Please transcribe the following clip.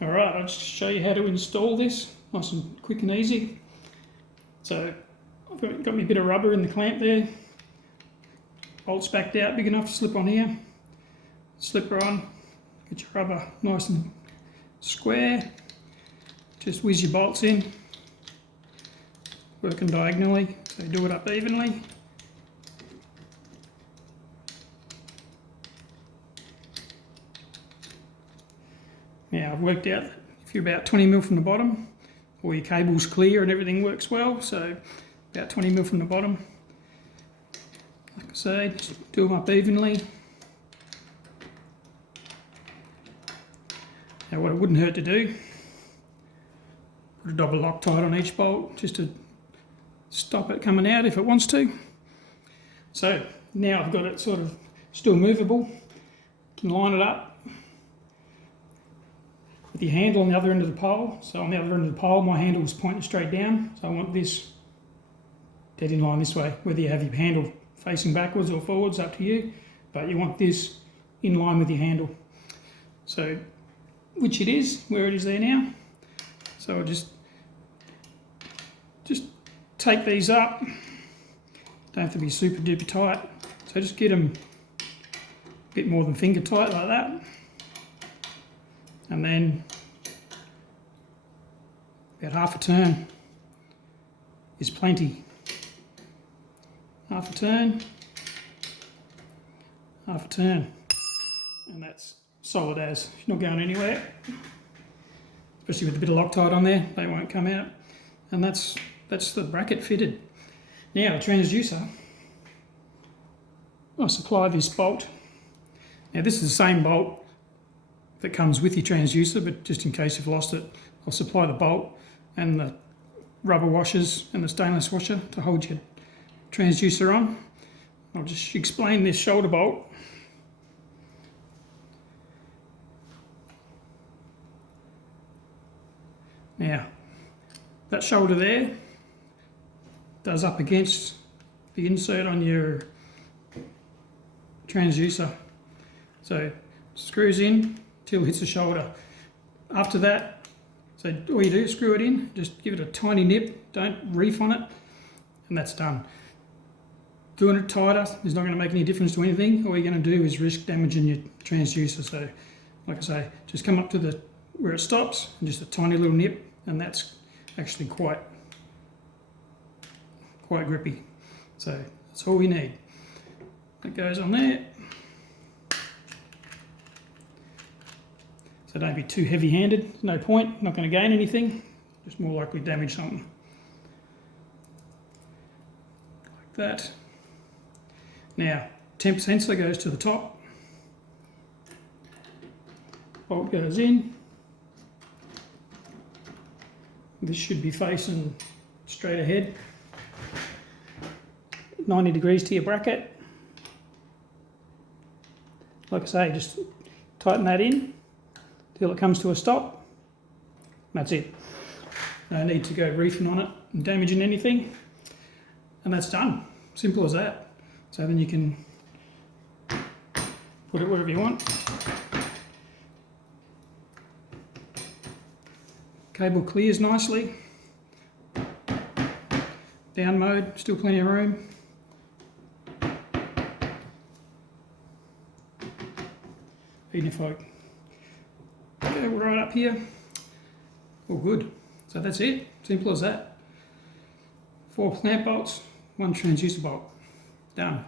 Alright, I'll just show you how to install this, nice and quick and easy. So I've got me a bit of rubber in the clamp there, bolts backed out big enough to slip on here, slip her on, get your rubber nice and square, just whiz your bolts in, working diagonally, so do it up evenly. Now I've worked out that if you're about 20mm from the bottom, all your cable's clear and everything works well, so about 20mm from the bottom. Like I say, just do them up evenly. Now what it wouldn't hurt to do, put a double Loctite on each bolt just to stop it coming out if it wants to. So now I've got it sort of still movable, can line it up with your handle on the other end of the pole. So on the other end of the pole, my handle is pointing straight down. So I want this dead in line this way. Whether you have your handle facing backwards or forwards, up to you. But you want this in line with your handle. So, which it is, where it is there now. So I'll just take these up. Don't have to be super duper tight. So just get them a bit more than finger tight like that. And then about half a turn is plenty. Half a turn, and that's solid as. It's not going anywhere, especially with a bit of Loctite on there, they won't come out. And that's the bracket fitted. Now the transducer, I supply this bolt. Now this is the same bolt that comes with your transducer, but just in case you've lost it, I'll supply the bolt and the rubber washers and the stainless washer to hold your transducer on. I'll just explain this shoulder bolt. Now, that shoulder there does up against the insert on your transducer. So screws in till it hits the shoulder. After that, so all you do is screw it in, just give it a tiny nip, don't reef on it, and that's done. Doing it tighter is not going to make any difference to anything. All you're going to do is risk damaging your transducer. So, like I say, just come up to where it stops, and just a tiny little nip, and that's actually quite grippy. So that's all we need. That goes on there. So don't be too heavy-handed, no point, not going to gain anything, just more likely damage something. Like that. Now, temp sensor goes to the top, bolt goes in, this should be facing straight ahead, 90 degrees to your bracket. Like I say, just tighten that in till it comes to a stop. That's it. No need to go reefing on it and damaging anything. And that's done. Simple as that. So then you can put it wherever you want. Cable clears nicely. Down mode, still plenty of room. Even if I go right up here, all good. So that's it, simple as that. 4 clamp bolts, 1 transducer bolt, done.